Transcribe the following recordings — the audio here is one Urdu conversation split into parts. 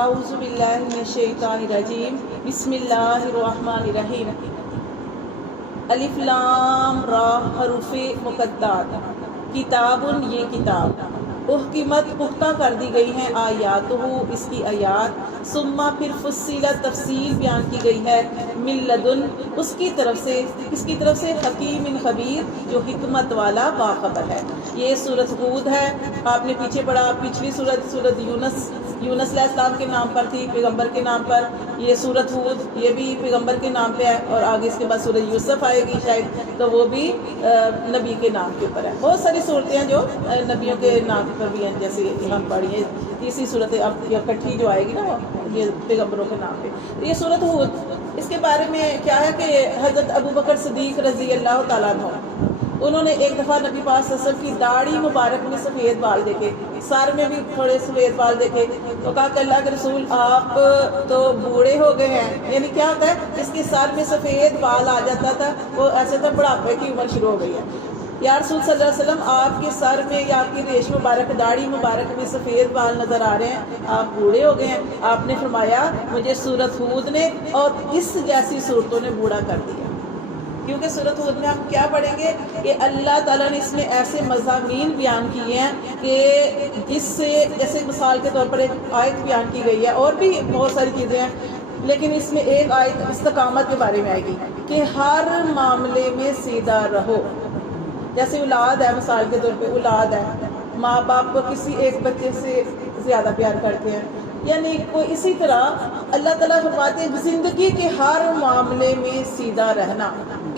اعوذ باللہ من الشیطان الرجیم بسم اللہ الرحمن الرحیم الف لام را حروف مقطعات کتاب یہ کتاب احکمت پختہ کر دی گئی ہیں آیاتہ اس کی آیات ثم پھر فصلت تفصیل بیان کی گئی ہے من لدن اس کی طرف سے کس کی طرف سے حکیم خبیر جو حکمت والا باخبر ہے۔ یہ سورۃ ہود ہے، آپ نے پیچھے پڑھا، پچھلی سورۃ یونس علیہ السلام کے نام پر تھی، پیغمبر کے نام پر۔ یہ سورۃ ہود یہ بھی پیغمبر کے نام پہ ہے، اور آگے اس کے بعد سورۃ یوسف آئے گی شاید، تو وہ بھی نبی کے نام کے اوپر ہے۔ بہت ساری صورتیں ہیں جو نبیوں کے نام پر بھی ہیں، جیسے ہم پڑھی ہیں تیسری صورت اب اکٹھی جو آئے گی نا وہ یہ پیغمبروں کے نام پہ۔ تو یہ سورۃ ہود، اس کے بارے میں کیا ہے کہ حضرت ابو بکر صدیق رضی اللہ تعالیٰ عنہ انہوں نے ایک دفعہ نبی پاک صلی اللہ علیہ وسلم کی داڑھی مبارک میں سفید بال دیکھے، سر میں بھی تھوڑے سفید بال دیکھے، تو کہا کہ اللہ کے رسول آپ تو بوڑھے ہو گئے ہیں۔ یعنی کیا ہوتا ہے، جس کے سر میں سفید بال آ جاتا تھا وہ ایسے تو بڑھاپے کی عمر شروع ہو گئی ہے۔ یا رسول صلی اللہ علیہ وسلم آپ کے سر میں یا آپ کی ریش مبارک داڑھی مبارک میں سفید بال نظر آ رہے ہیں، آپ بوڑھے ہو گئے ہیں۔ آپ نے فرمایا مجھے سورۃ ہود نے اور اس جیسی صورتوں نے بوڑھا کر دیا، کیونکہ سورۃ ہود میں ہم کیا پڑھیں گے کہ اللہ تعالیٰ نے اس میں ایسے مضامین بیان کیے ہیں کہ جس سے جیسے مثال کے طور پر ایک آیت بیان کی گئی ہے، اور بھی بہت ساری چیزیں ہیں، لیکن اس میں ایک آیت استقامت کے بارے میں آئے گی کہ ہر معاملے میں سیدھا رہو۔ جیسے اولاد ہے، مثال کے طور پہ اولاد ہے، ماں باپ کو کسی ایک بچے سے زیادہ پیار کرتے ہیں، یعنی کوئی اسی طرح اللہ تعالیٰ فرماتے ہیں زندگی کے ہر معاملے میں سیدھا رہنا،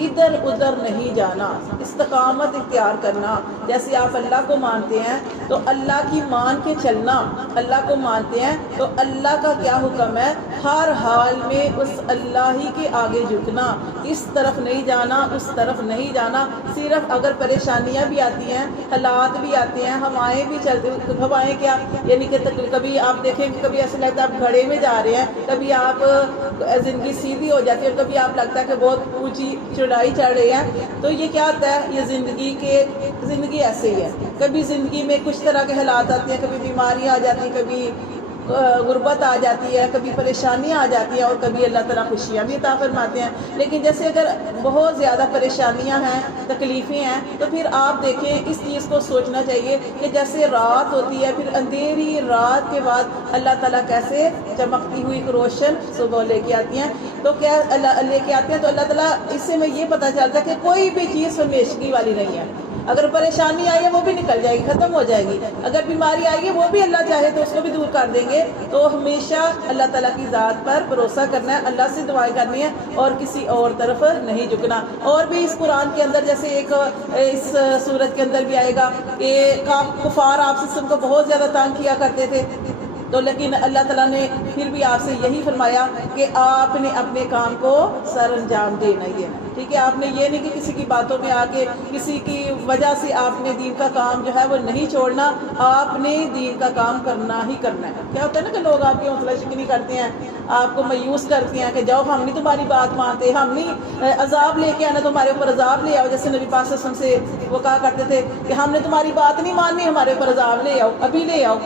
ادھر ادھر نہیں جانا، استقامت اختیار کرنا۔ جیسے آپ اللہ کو مانتے ہیں تو اللہ کی مان کے چلنا، اللہ کو مانتے ہیں تو اللہ کا کیا حکم ہے، ہر حال میں اس اللہ ہی کے آگے جھکنا، اس طرف نہیں جانا اس طرف نہیں جانا۔ صرف اگر پریشانیاں بھی آتی ہیں، حالات بھی آتے ہیں، ہوائیں بھی چلتی، ہوائیں کیا یعنی کہ کبھی آپ دیکھیں کہ کبھی ایسا لگتا ہے آپ گھڑے میں جا رہے ہیں، کبھی آپ زندگی سیدھی ہو جاتی ہے، اور کبھی آپ لگتا ہے کہ بہت اونچی چڑھائی چڑھ رہی ہے۔ تو یہ کیا ہوتا ہے، یہ زندگی ایسے ہی ہے۔ کبھی زندگی میں کچھ طرح کے حالات آتے ہیں، کبھی بیماریاں آ جاتی ہیں، کبھی غربت آ جاتی ہے، کبھی پریشانیاں آ جاتی ہیں، اور کبھی اللہ تعالیٰ خوشیاں بھی عطا فرماتے ہیں۔ لیکن جیسے اگر بہت زیادہ پریشانیاں ہیں، تکلیفیں ہیں، تو پھر آپ دیکھیں اس چیز کو سوچنا چاہیے کہ جیسے رات ہوتی ہے، پھر اندھیری رات کے بعد اللہ تعالیٰ کیسے چمکتی ہوئی روشن صبح لے کے آتی ہیں، تو کیا اللہ لے کے آتے ہیں، تو اللہ تعالیٰ اس سے میں یہ پتہ چلتا ہے کہ کوئی بھی چیز ہمیشگی والی نہیں ہے۔ اگر پریشانی آئی ہے وہ بھی نکل جائے گی، ختم ہو جائے گی۔ اگر بیماری آئی ہے وہ بھی اللہ چاہے تو اس کو بھی دور کر دیں گے۔ تو ہمیشہ اللہ تعالیٰ کی ذات پر بھروسہ کرنا ہے، اللہ سے دعائیں کرنی ہے، اور کسی اور طرف نہیں جھکنا۔ اور بھی اس قرآن کے اندر جیسے ایک اس سورت کے اندر بھی آئے گا کہ کفار آپ سے کو بہت زیادہ تنگ کیا کرتے تھے، تو لیکن اللہ تعالیٰ نے پھر بھی آپ سے یہی فرمایا کہ آپ نے اپنے کام کو سر انجام دینا ہی ہے۔ ٹھیک ہے، آپ نے یہ نہیں کہ کسی کی باتوں میں آ کے کسی کی وجہ سے آپ نے دین کا کام جو ہے وہ نہیں چھوڑنا، آپ نے دین کا کام کرنا ہی کرنا ہے۔ کیا ہوتا ہے نا کہ لوگ آپ کی حوصلہ شکنی کرتے ہیں، آپ کو مایوس کرتے ہیں کہ جاؤ ہم نہیں تمہاری بات مانتے، ہم نہیں عذاب لے کے آنا، تمہارے اوپر عذاب لے آؤ۔ جیسے نبی پاک صلی اللہ علیہ وسلم سے وہ کہا کرتے تھے کہ ہم نے تمہاری بات نہیں ماننی، ہمارے اوپر عذاب لے آؤ، ابھی لے آؤ۔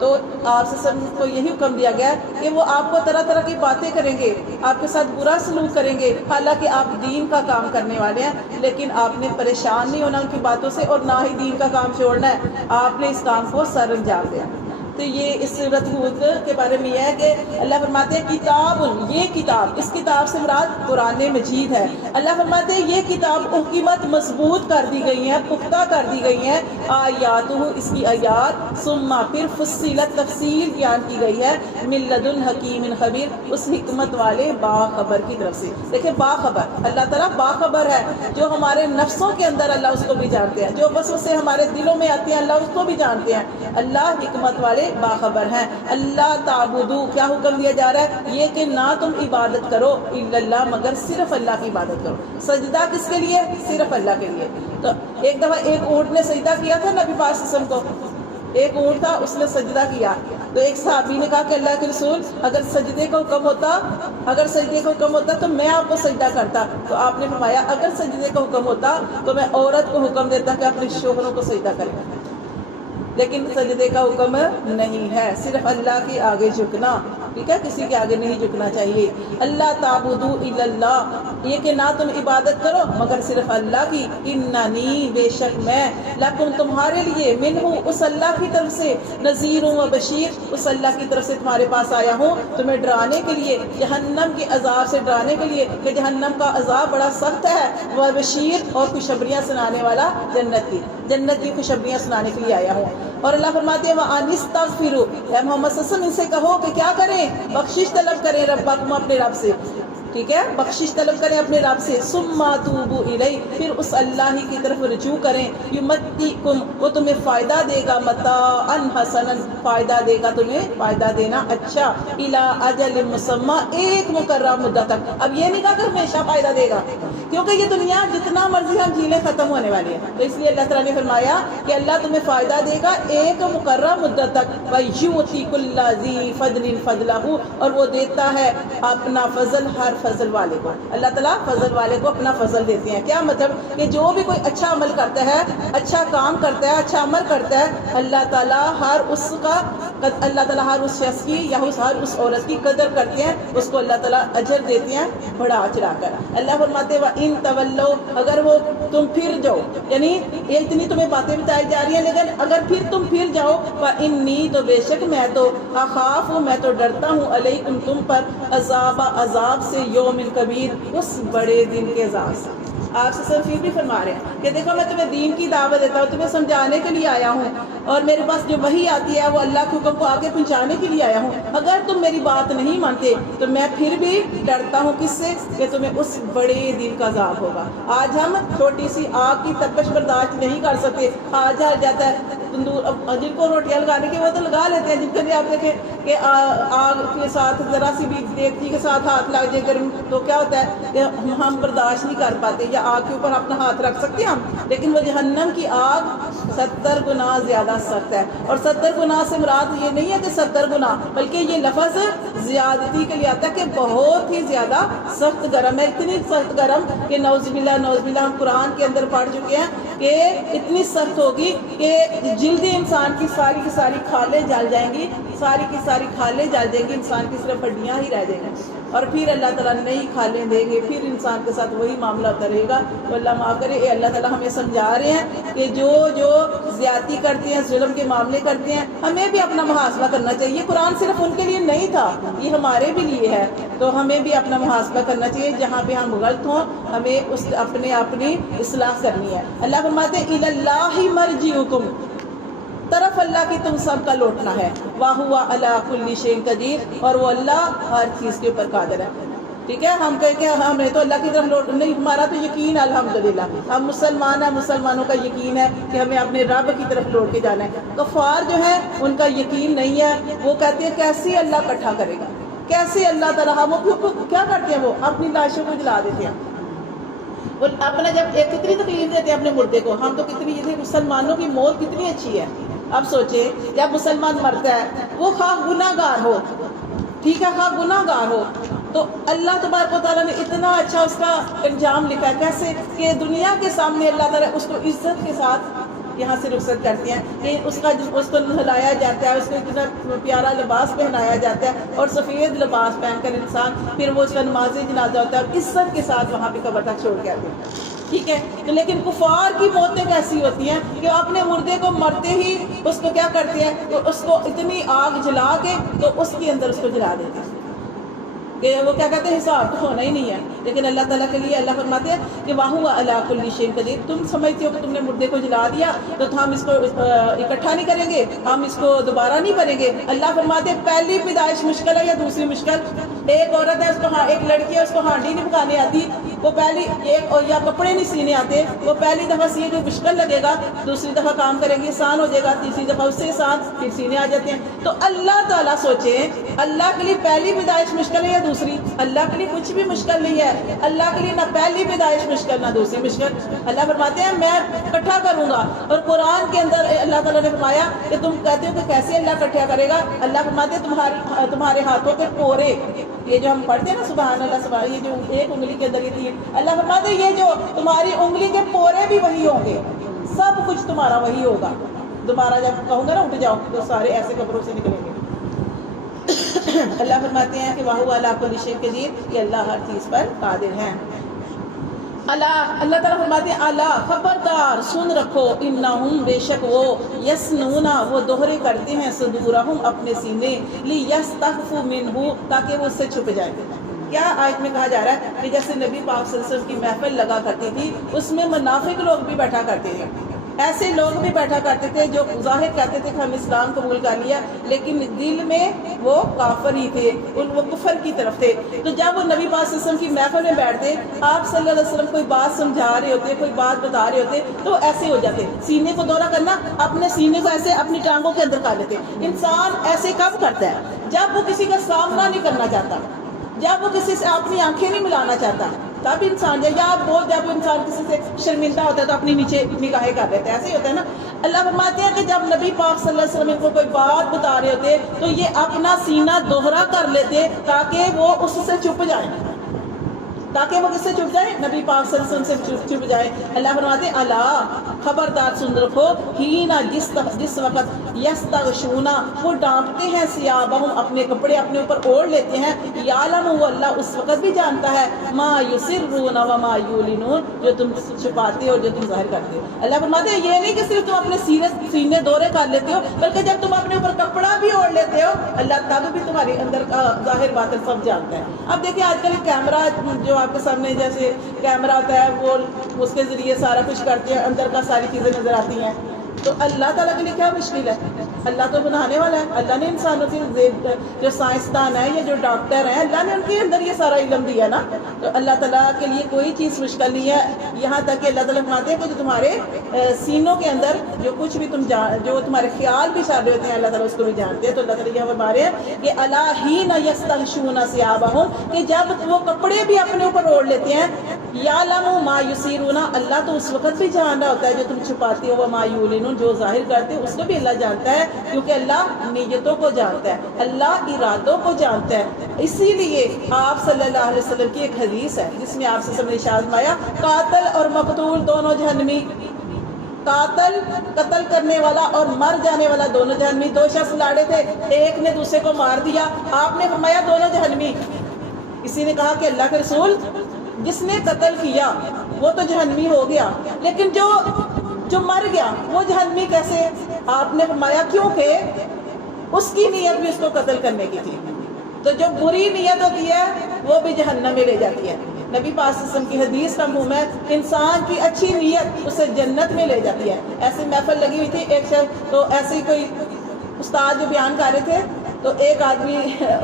تو آپ سے کو یہی حکم دیا گیا کہ وہ آپ کو طرح طرح کی باتیں کریں گے، آپ کے ساتھ برا سلوک کریں گے، حالانکہ آپ دین کا کام کرنے والے ہیں، لیکن آپ نے پریشان نہیں ہونا ان کی باتوں سے، اور نہ ہی دین کا کام چھوڑنا ہے، آپ نے اس کام کو سر انجام دیا۔ تو یہ اس سورۃ ہود کے بارے میں یہ ہے کہ اللہ فرماتے ہیں کتاب، یہ کتاب، اس کتاب سے مراد قرآن مجید ہے۔ اللہ فرماتے ہیں یہ کتاب حکمت مضبوط کر دی گئی ہیں، پختہ کر دی گئی ہیں، آیاتہ اس کی آیات، ثم پھر فصلت تفصیل بیان کی گئی ہے، من لدن حکیم خبیر اس حکمت والے باخبر کی طرف سے۔ دیکھیں باخبر، اللہ تعالیٰ باخبر ہے، جو ہمارے نفسوں کے اندر اللہ اس کو بھی جانتے ہیں، جو وسوسے ہمارے دلوں میں آتے ہیں اللہ اس کو بھی جانتے ہیں۔ اللہ حکمت والے باخبر ہیں۔ اللہ تعبدو، کیا حکم دیا جا رہا ہے، یہ کہ نہ تم عبادت کرو الا اللہ، مگر صرف اللہ کی عبادت کرو۔ سجدہ کس کے لیے، صرف اللہ کے لیے۔ تو ایک دفعہ ایک اونٹ نے سجدہ کیا تھا نبی پاک صلی اللہ علیہ وسلم کو، ایک اونٹ تھا اس نے سجدہ کیا، تو ایک صحابی نے کہا کہ اللہ کے رسول اگر سجدے کا حکم ہوتا تو میں آپ کو سجدہ کرتا۔ تو آپ نے فرمایا اگر سجدے کا حکم ہوتا تو میں عورت کو حکم دیتا کہ اپنے شوہروں کو سجدہ کرے۔ لیکن سجدے کا حکم نہیں ہے، صرف اللہ کے آگے جھکنا، ٹھیک ہے، کسی کے آگے نہیں جھکنا چاہیے۔ اللہ تعبدوا الا اللہ، یہ کہ نہ تم عبادت کرو مگر صرف اللہ کی، اننی بے شک میں، لکم تمہارے لیے، منہ اس اللہ کی طرف سے، نذیر و بشیر اس اللہ کی طرف سے تمہارے پاس آیا ہوں تمہیں ڈرانے کے لیے، جہنم کے عذاب سے ڈرانے کے لیے کہ جہنم کا عذاب بڑا سخت ہے، وہ بشیر اور خوشخبریاں سنانے والا جنت کی خوشخبریاں سنانے کے لیے آیا ہوں۔ اور اللہ فرماتے ہیں وَأَنِ اسْتَغْفِرُوا، اے محمد صلی اللہ علیہ وسلم ان سے کہو کہ کیا کریں، بخشش طلب کریں ربکم اپنے رب سے، ٹھیک ہے، بخشش طلب کریں اپنے رب سے، ثُمَّ تُوبُوا إِلَيْهِ پھر اس اللہ ہی کی طرف رجوع کریں، یُمَتِّعْکُم وہ تمہیں فائدہ دے گا، مَتَاعًا حَسَنًا فائدہ دے گا تمہیں، فائدہ دینا اچھا، إِلَىٰ أَجَلٍ مُّسَمًّى ایک مقررہ مدت تک۔ اب یہ نہیں کہا کہ ہمیشہ فائدہ دے گا، کیونکہ یہ دنیا جتنا مرضی ہم جیلیں ختم ہونے والی ہے، تو اس لیے اللہ تعالیٰ نے فرمایا کہ اللہ تمہیں فائدہ دے گا ایک مقررہ مدت تک، وَيُؤْتِي كُلَّ ذِي فَضْلٍ فَضْلَهُ اور وہ دیتا ہے اپنا فضل ہر فضل والے کو، اللہ تعالیٰ فضل والے کو اپنا فضل دیتے ہیں۔ کیا مطلب کہ جو بھی کوئی اچھا عمل کرتا ہے، اچھا کام کرتا ہے، اچھا عمل کرتا ہے، اللہ تعالیٰ ہر اس شخص کی یا ہر اس عورت کی قدر کرتے ہیں، اس کو اللہ تعالیٰ اجر دیتے ہیں بڑا چڑھا کر۔ اللہ فرماتے وَإِن تَوَلَّوْا اگر وہ تم پھر جاؤ، یعنی یہ اتنی تمہیں باتیں بتائی جا رہی ہیں، لیکن اگر پھر تم پھر جاؤ، فَإِنِّي تو بے شک میں تو اخاف میں تو ڈرتا ہوں، علیکم تم پر، عذاب سے، یوم کبیر اس بڑے دن کے عذاب سے۔ آپ سے پھر بھی فرما رہے ہیں کہ دیکھو میں تمہیں دین کی دعوت دیتا ہوں، تمہیں سمجھانے کے لیے آیا ہوں، اور میرے پاس جو وحی آتی ہے وہ اللہ کے حکم کو آگے پہنچانے کے لیے آیا ہوں، اگر تم میری بات نہیں مانتے تو میں پھر بھی ڈرتا ہوں کس سے، کہ تمہیں اس بڑے دن کا عذاب ہوگا۔ آج ہم چھوٹی سی آگ کی تپش برداشت نہیں کر سکتے، آج آ جاتا ہے تندور، جن کو روٹیاں لگانے کی وہ تو لگا لیتے ہیں، جن کے لیے آپ دیکھیں کہ آگ کے ساتھ ذرا سی بھی دیگچی کے ساتھ ہاتھ لگ جائے گرم تو کیا ہوتا ہے کہ ہم برداشت نہیں کر پاتے، یا آگ کے اوپر اپنا ہاتھ رکھ سکتے ہیں ہم، لیکن وہ جہنم کی آگ 70 گنا زیادہ سخت ہے، اور 70 گنا سے مراد یہ نہیں ہے کہ 70 گنا، بلکہ یہ لفظ زیادتی کے لیے آتا ہے کہ بہت ہی زیادہ سخت گرم ہے، اتنی سخت گرم کہ نعوذ باللہ ہم قرآن کے اندر پڑھ چکے ہیں کہ اتنی سخت ہوگی کہ جلد انسان کی ساری کھالیں جل جائیں گی، ساری کی ساری کھالیں جل جائیں گی، انسان کی صرف ہڈیاں ہی رہ جائیں گی، اور پھر اللہ تعالیٰ نئی کھالیں دیں گے، پھر انسان کے ساتھ وہی معاملہ ہوتا رہے گا۔ تو اللہ معاف کرے، اے اللہ تعالیٰ ہمیں سمجھا رہے ہیں کہ جو زیادتی کرتے ہیں، ظلم کے معاملے کرتے ہیں، ہمیں بھی اپنا محاسبہ کرنا چاہیے۔ قرآن صرف ان کے لیے نہیں تھا، یہ ہمارے بھی لیے ہے، تو ہمیں بھی اپنا محاسبہ کرنا چاہیے، جہاں پہ ہم غلط ہوں ہمیں اپنی اصلاح کرنی ہے۔ اللہ فرماتے ہیں اِلَى اللَّهِ مَرْجِعُكُمْ طرف اللہ کی تم سب کا لوٹنا ہے، وَهُوَ عَلَى كُلِّ شَيْءٍ قَدِيرٌ اور وہ اللہ ہر چیز کے اوپر قادر ہے، ٹھیک ہے۔ ہم کہیں کہ ہمیں تو اللہ کی طرف لوٹ نہیں، ہمارا تو یقین ہے الحمدللہ، ہم مسلمان ہیں، مسلمانوں کا یقین ہے کہ ہمیں اپنے رب کی طرف لوٹ کے جانا ہے۔ کفار جو ہیں ان کا یقین نہیں ہے، وہ کہتے ہیں کیسے اللہ اکٹھا کرے گا، کیسے اللہ تعالیٰ، ہم کیا کرتے ہیں، وہ اپنی لاشوں کو جلا دیتے ہیں، وہ اپنا جب کتنی تکلیف دیتے ہیں اپنے مردے کو، ہم تو کتنی، مسلمانوں کی موت کتنی اچھی ہے۔ اب سوچیں جب مسلمان مرتا ہے، وہ خواہ گناہ گار ہو، ٹھیک ہے، خواہ گناہ گار ہو، تو اللہ تبارک و تعالیٰ نے اتنا اچھا اس کا انجام لکھا ہے، کیسے کہ دنیا کے سامنے اللہ تعالیٰ اس کو عزت کے ساتھ یہاں سے رخصت کرتے ہیں، کہ اس کو نہلایا جاتا ہے، اس کو اتنا پیارا لباس پہنایا جاتا ہے، اور سفید لباس پہن کر انسان پھر وہ اس کا نماز جنازہ ہوتا ہے، اور عزت کے ساتھ وہاں پہ قبر تک چھوڑ کے آتے ہیں، ٹھیک ہے۔ لیکن کفار کی موتیں کیسی ہوتی ہیں کہ وہ اپنے مردے کو مرتے ہی اس کو کیا کرتے ہیں، تو اس کو اتنی آگ جلا کے تو اس کے اندر اس کو جلا دیتے ہیں، کہ وہ کیا کہتے ہیں حساب تو ہونا ہی نہیں ہے۔ لیکن اللہ تعالیٰ کے لیے اللہ فرماتے ہیں کہ وَهُوَ عَلَى كُلِّ شَيْءٍ قَدِيرٌ تم سمجھتے ہو کہ تم نے مردے کو جلا دیا تو ہم اس کو اکٹھا نہیں کریں گے، ہم اس کو دوبارہ نہیں کریں گے۔ اللہ فرماتے ہیں پہلی پیدائش مشکل ہے یا دوسری مشکل، ایک عورت ہے، اس کو ایک لڑکی ہے، اس کو ہانڈی نہیں پکانے آتی، وہ پہلی یا کپڑے نہیں سینے آتے، وہ پہلی دفعہ سیے کوئی مشکل لگے گا، دوسری دفعہ کام کریں گے آسان ہو جائے گا، تیسری دفعہ اس سے آسان، پھر سینے آ جاتے ہیں۔ تو اللہ تعالیٰ سوچیں اللہ کے لیے پہلی پیدائش مشکل ہے یا دوسری، اللہ کے لیے کچھ بھی مشکل نہیں ہے، اللہ کے لیے نہ پہلی پیدائش مشکل نہ دوسری مشکل۔ اللہ فرماتے ہیں میں اکٹھا کروں گا، اور قرآن کے اندر اللہ تعالیٰ نے فرمایا کہ تم کہتے ہو کہ کیسے اللہ اکٹھا کرے گا، اللہ فرماتے ہیں تمہارے ہاتھوں کے پورے، یہ جو ہم پڑھتے ہیں نا سبحان اللہ سبحان، یہ جو ایک انگلی کے اندر یہ تھی، اللہ فرماتے ہیں یہ جو تمہاری انگلی کے پورے بھی وہی ہوں گے، سب کچھ تمہارا وہی ہوگا، دوبارہ جب کہوں گا نا اٹھ جاؤ تو سارے ایسے قبروں سے نکلیں گے. اللہ فرماتے ہیں کہ وَهُوَ عَلَىٰ كُلِّ شَيْءٍ قَدِيرٌ کہ اللہ ہر چیز پر قادر ہیں. اللہ تعالیٰ فرماتے ہیں اللہ خبردار سن رکھو انہم بے شک وہ یسنون وہ دوہرے کرتے ہیں صدورہم اپنے سینے لیستخفوا منہ تاکہ وہ اس سے چھپ جائیں. کیا آیت میں کہا جا رہا ہے کہ جیسے نبی پاک صلی اللہ علیہ وسلم کی محفل لگا کرتی تھی اس میں منافق لوگ بھی بیٹھا کرتے تھے, ایسے لوگ بھی بیٹھا کرتے تھے جو ظاہر کہتے تھے کہ ہم اسلام قبول کر لیا لیکن دل میں وہ کافر ہی تھے, وہ کفر کی طرف تھے. تو جب وہ نبی پاک صلی اللہ علیہ وسلم کی محفل میں بیٹھتے, آپ صلی اللہ علیہ وسلم کوئی بات سمجھا رہے ہوتے, کوئی بات بتا رہے ہوتے تو ایسے ہو جاتے, سینے کو دورہ کرنا, اپنے سینے کو ایسے اپنی ٹانگوں کے اندر کر لیتے. انسان ایسے کب کرتا ہے؟ جب وہ کسی کا سامنا نہیں کرنا چاہتا, جب وہ کسی سے اپنی آنکھیں نہیں ملانا چاہتا, تب انسان جب انسان کسی سے شرمندہ ہوتا ہے تو اپنی نیچے نگاہیں کر لیتے ہیں, ایسے ہی ہوتا ہے نا. اللہ فرماتے ہیں کہ جب نبی پاک صلی اللہ علیہ وسلم کو کوئی بات بتا رہے ہوتے تو یہ اپنا سینہ دوہرا کر لیتے تاکہ وہ اس سے چھپ جائیں, تاکہ وہ کس سے چھپ جائے؟ نبی پاک صلی اللہ علیہ وسلم سے چھپ جائے. اللہ فرماتے ہیں اللہ خبردار سن رکھو ہینا جس وقت یستغشون وہ ڈانپتے ہیں ثیابہم اپنے کپڑے اپنے اوپر اوڑھ لیتے ہیں, یعلم وہ اللہ اس وقت بھی جانتا ہے ما یسرون و ما یعلنون جو تم چھپاتے ہو جو تم ظاہر کرتے ہو. اللہ فرماتے ہیں یہ نہیں کہ صرف تم اپنے سینے دورے کر لیتے ہو بلکہ جب تم اپنے اوپر کپڑا بھی اوڑھ لیتے ہو اللہ تب بھی تمہارے اندر کا ظاہر باطن سب جانتا ہے. اب دیکھیں آج کل کیمرہ جو آپ کے سامنے جیسے کیمرہ ہوتا ہے وہ اس کے ذریعے سارا کچھ کرتے ہیں, اندر کا ساری چیزیں نظر آتی ہیں. تو اللہ تعالیٰ کے لیے کیا مشکل ہے؟ اللہ تو بنانے والا ہے. اللہ نے انسانوں کی جو سائنسدان ہیں یا جو ڈاکٹر ہیں اللہ نے ان کے اندر یہ سارا علم دیا نا, تو اللہ تعالیٰ کے لیے کوئی چیز مشکل نہیں ہے. یہاں تک کہ اللہ تعالیٰ فرماتے ہیں کہ جو تمہارے سینوں کے اندر جو کچھ بھی جو تمہارے خیال بھی چل رہے ہوتے ہیں اللہ تعالیٰ اس کو بھی جانتے ہیں. تو اللہ تعالیٰ یہ فرما رہے ہیں کہ الا حین یستغشون ثیابہم کہ جب وہ کپڑے بھی اپنے اوپر اوڑھ لیتے ہیں, یعلم ما یسرون اللہ تو اس وقت بھی جان رہا ہوتا ہے جو تم چھپاتے ہو, وما یعلنون جو ظاہر کرتے اس کو بھی اللہ جانتا ہے کیونکہ اللہ نیتوں کو جانتا ہے, اللہ ارادوں کو جانتا ہے. اسی لیے آپ صلی اللہ علیہ وسلم کی ایک حدیث ہے جس میں آپ سے سب نے ارشاد فرمایا قاتل اور مقتول دونوں جہنمی, قاتل قتل کرنے والا اور مر جانے والا دونوں جہنمی. دو شخص لڑے تھے, ایک نے دوسرے کو مار دیا, آپ نے فرمایا دونوں جہنمی. کسی نے کہا کہ اللہ کے رسول جس نے قتل کیا وہ تو جہنمی ہو گیا لیکن جو مر گیا وہ جہنمی کیسے؟ آپ نے فرمایا کیونکہ اس کی نیت بھی اس کو قتل کرنے کی تھی. تو جو بری نیت ہوتی ہے وہ بھی جہنم میں لے جاتی ہے. نبی پاک صلی اللہ علیہ وسلم کی حدیث کا مفہوم ہے انسان کی اچھی نیت اسے جنت میں لے جاتی ہے. ایسی محفل لگی ہوئی تھی ایک شخص, تو ایسی کوئی استاد جو بیان کر رہے تھے تو ایک آدمی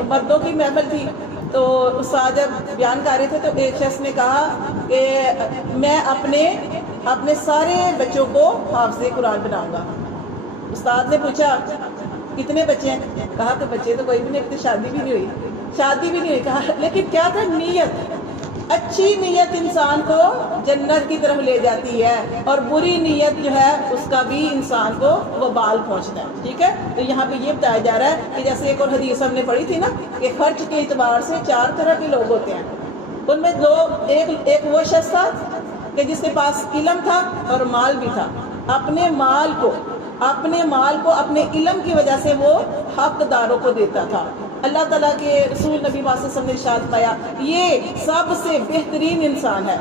مردوں کی محفل تھی تو استاد جب بیان کر رہے تھے تو ایک شخص نے کہا کہ میں اپنے سارے بچوں کو حافظ قرآن بناؤں گا. استاد نے پوچھا کتنے بچے ہیں؟ کہا کہ بچے تو کوئی بھی نہیں, شادی بھی نہیں ہوئی. کہا لیکن کیا تھا نیت, اچھی نیت انسان کو جنت کی طرف لے جاتی ہے اور بری نیت جو ہے اس کا بھی انسان کو وبال پہنچتا ہے. ٹھیک ہے, تو یہاں پہ یہ بتایا جا رہا ہے کہ جیسے ایک اور حدیث ہم نے پڑھی تھی نا کہ خرچ کے اعتبار سے 4 طرح کے لوگ ہوتے ہیں. ان میں ایک وہ شخص تھا کہ جس کے پاس علم تھا اور مال بھی تھا. اپنے مال کو اپنے علم کی وجہ سے وہ حقداروں کو دیتا تھا. اللہ تعالیٰ کے رسول نبی صلی اللہ علیہ وسلم نے ارشاد فرمایا یہ سب سے بہترین انسان ہے,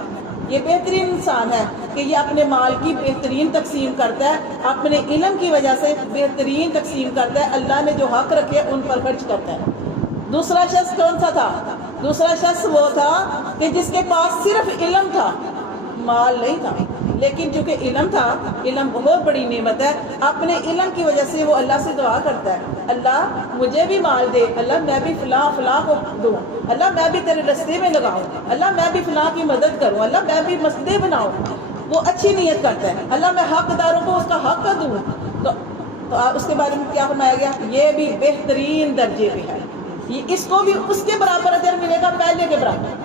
یہ بہترین انسان ہے کہ یہ اپنے مال کی بہترین تقسیم کرتا ہے, اپنے علم کی وجہ سے بہترین تقسیم کرتا ہے, اللہ نے جو حق رکھے ان پر خرچ کرتا ہے. دوسرا شخص کون سا تھا؟ دوسرا شخص وہ تھا کہ جس کے پاس صرف علم تھا, مال نہیں تھا, لیکن چونکہ علم تھا, علم بہت بڑی نعمت ہے, اپنے علم کی وجہ سے وہ اللہ سے دعا کرتا ہے اللہ مجھے بھی مال دے, اللہ میں بھی فلاں کو دوں, اللہ میں بھی تیرے رستے میں لگاؤں, اللہ میں بھی فلاں کی مدد کروں, اللہ میں بھی مسجدیں بناؤں. وہ اچھی نیت کرتا ہے, اللہ میں حقداروں کو اس کا حق دوں. تو اس کے بارے میں کیا فرمایا گیا؟ یہ بھی بہترین درجے پہ ہے, یہ اس کو بھی اس کے برابر اجر ملے گا, پہلے کے برابر.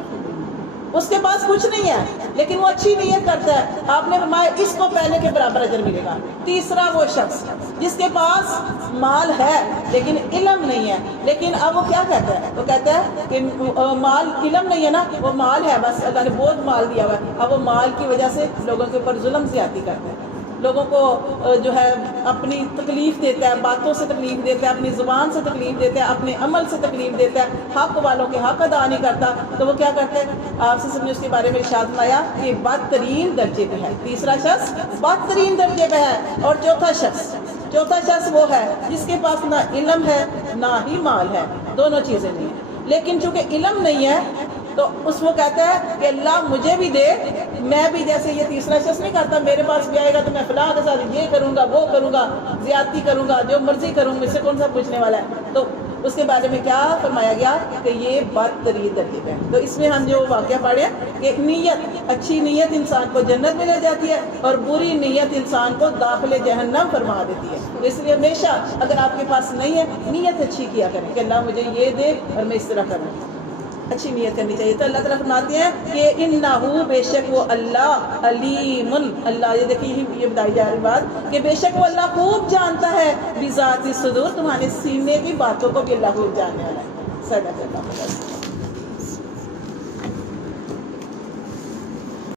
اس کے پاس کچھ نہیں ہے لیکن وہ اچھی نیت کرتا ہے, آپ نے فرمایا اس کو پہلے کے برابر اجر ملے گا. تیسرا وہ شخص جس کے پاس مال ہے لیکن علم نہیں ہے, لیکن اب وہ کیا کہتا ہے؟ وہ کہتا ہے کہ مال علم نہیں ہے نا, وہ مال ہے بس اللہ نے بہت مال دیا ہوا ہے, اب وہ مال کی وجہ سے لوگوں کے اوپر ظلم زیادتی کرتا ہے, لوگوں کو جو ہے اپنی تکلیف دیتا ہے، باتوں سے تکلیف دیتا ہے، اپنی زبان سے تکلیف دیتا ہے، اپنے عمل سے تکلیف دیتا ہے، حق والوں کے حق ادا نہیں کرتا، تو وہ کیا کرتے ہیں؟ آپ سے نے اس کے بارے میں ارشاد فرمایا کہ بدترین درجے پہ ہے، تیسرا شخص بدترین درجے پہ ہے، اور چوتھا شخص وہ ہے جس کے پاس نہ علم ہے نہ ہی مال ہے، دونوں چیزیں نہیں ہیں۔ لیکن چونکہ علم نہیں ہے تو اس وہ کہتا ہے کہ اللہ مجھے بھی دے، میں بھی جیسے یہ تیسرا شخص نہیں کرتا، میرے پاس بھی آئے گا تو میں فلاں کے ساتھ یہ کروں گا، وہ کروں گا، زیادتی کروں گا، جو مرضی کروں، مجھ سے کون سا پوچھنے والا ہے۔ تو اس کے بارے میں کیا فرمایا گیا کہ یہ بدترین درجے پہ ہے۔ تو اس میں ہم جو واقعہ پڑھے کہ نیت، اچھی نیت انسان کو جنت میں لے جاتی ہے، اور بری نیت انسان کو داخل جہنم فرما دیتی ہے۔ تو اس لیے ہمیشہ اگر آپ کے پاس نہیں ہے، نیت اچھی کیا کریں کہ اللہ مجھے یہ دے اور میں اس طرح کروں، اچھی نیت کرنی چاہیے۔ تو اللہ تعالیٰ فرماتے ہیں کہ انہ، بے شک وہ اللہ، علیم، اللہ، یہ دیکھیے یہ بتائی جا رہی بات کہ بے شک وہ اللہ خوب جانتا ہے بذات الصدور، تمہارے سینے کی باتوں کو بھی اللہ خوب جاننے والا ہے۔ صدق اللہ۔